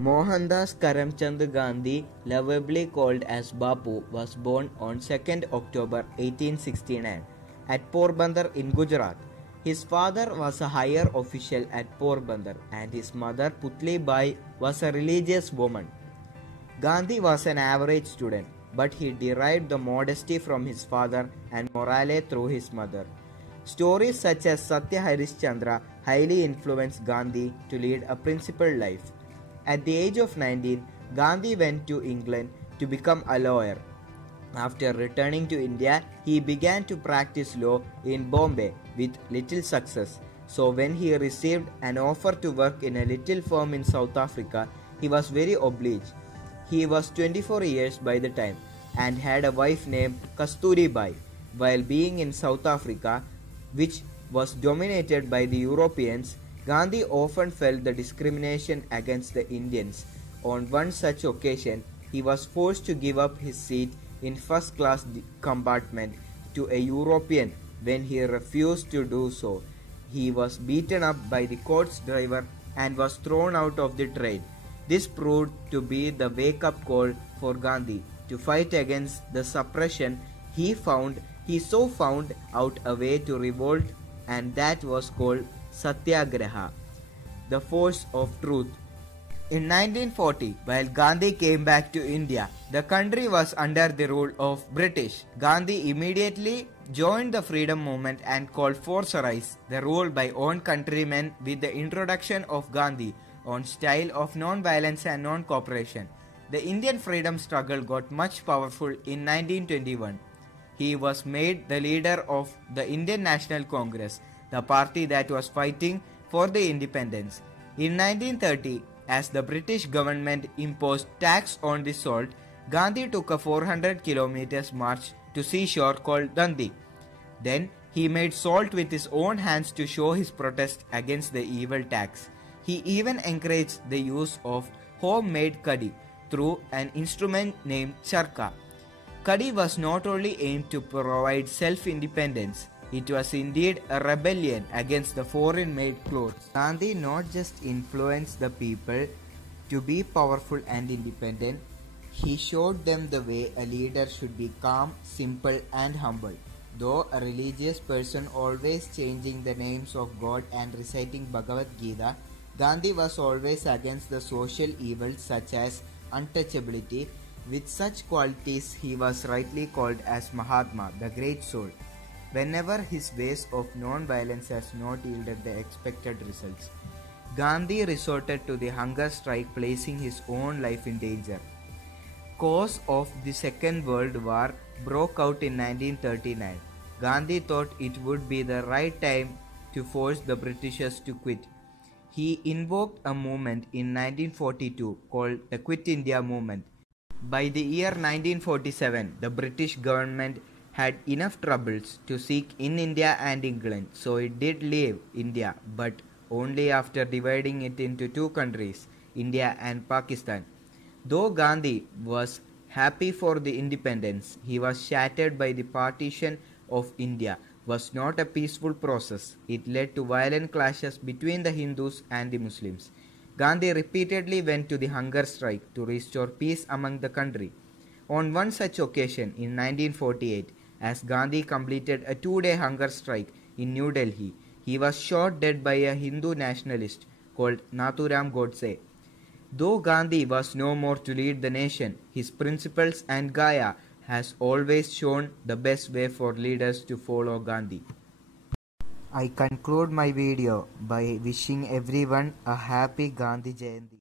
Mohandas Karamchand Gandhi, lovably called as Bapu, was born on 2nd October 1869 at Porbandar in Gujarat. His father was a higher official at Porbandar and his mother Putli Bai was a religious woman. Gandhi was an average student, but he derived the modesty from his father and morale through his mother. Stories such as Satya Harishchandra highly influenced Gandhi to lead a principled life. At the age of 19, Gandhi went to England to become a lawyer. After returning to India, he began to practice law in Bombay with little success. So when he received an offer to work in a little firm in South Africa, he was very obliged. He was 24 years by the time and had a wife named Kasturi Bai. While being in South Africa, which was dominated by the Europeans, Gandhi often felt the discrimination against the Indians. On one such occasion, he was forced to give up his seat in first-class compartment to a European. When he refused to do so, he was beaten up by the coach driver and was thrown out of the train. This proved to be the wake-up call for Gandhi to fight against the suppression. He found out a way to revolt, and that was called Satyagraha, the force of truth. In 1940, while Gandhi came back to India, the country was under the rule of British. Gandhi immediately joined the freedom movement and called for Swaraz, the rule by own countrymen, with the introduction of Gandhi on style of non-violence and non-cooperation. The Indian freedom struggle got much powerful in 1921. He was made the leader of the Indian National Congress, the party that was fighting for the independence. In 1930, as the British government imposed tax on the salt, Gandhi took a 400 kilometers march to seashore called Dundee. Then he made salt with his own hands to show his protest against the evil tax. He even encouraged the use of homemade kadhi through an instrument named charka. Kadhi was not only aimed to provide self-independence, it was indeed a rebellion against the foreign-made clothes. Gandhi not just influenced the people to be powerful and independent, he showed them the way a leader should be calm, simple and humble. Though a religious person always changing the names of God and reciting Bhagavad Gita, Gandhi was always against the social evils such as untouchability. With such qualities, he was rightly called as Mahatma, the great soul. Whenever his ways of non-violence has not yielded the expected results, Gandhi resorted to the hunger strike, placing his own life in danger. Cause of the Second World War broke out in 1939. Gandhi thought it would be the right time to force the Britishers to quit. He invoked a movement in 1942 called the Quit India Movement. By the year 1947, the British government had enough troubles to seek in India and England, so it did leave India, but only after dividing it into two countries, India and Pakistan. Though Gandhi was happy for the independence, he was shattered by the partition of India. Was not a peaceful process. It led to violent clashes between the Hindus and the Muslims. Gandhi repeatedly went to the hunger strike to restore peace among the country. On one such occasion in 1948, as Gandhi completed a 2-day hunger strike in New Delhi, he was shot dead by a Hindu nationalist called Nathuram Godse. Though Gandhi was no more to lead the nation, his principles and Gaya has always shown the best way for leaders to follow Gandhi. I conclude my video by wishing everyone a happy Gandhi Jayanti.